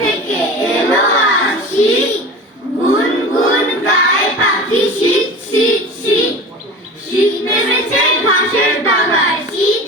থেকে এলো আসি। গুন গুন গায় পাখি শীত শীত শীত। শীত নেমেছে ঘাসের ডাগায়, শীত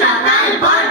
সকাল ভালোবাসি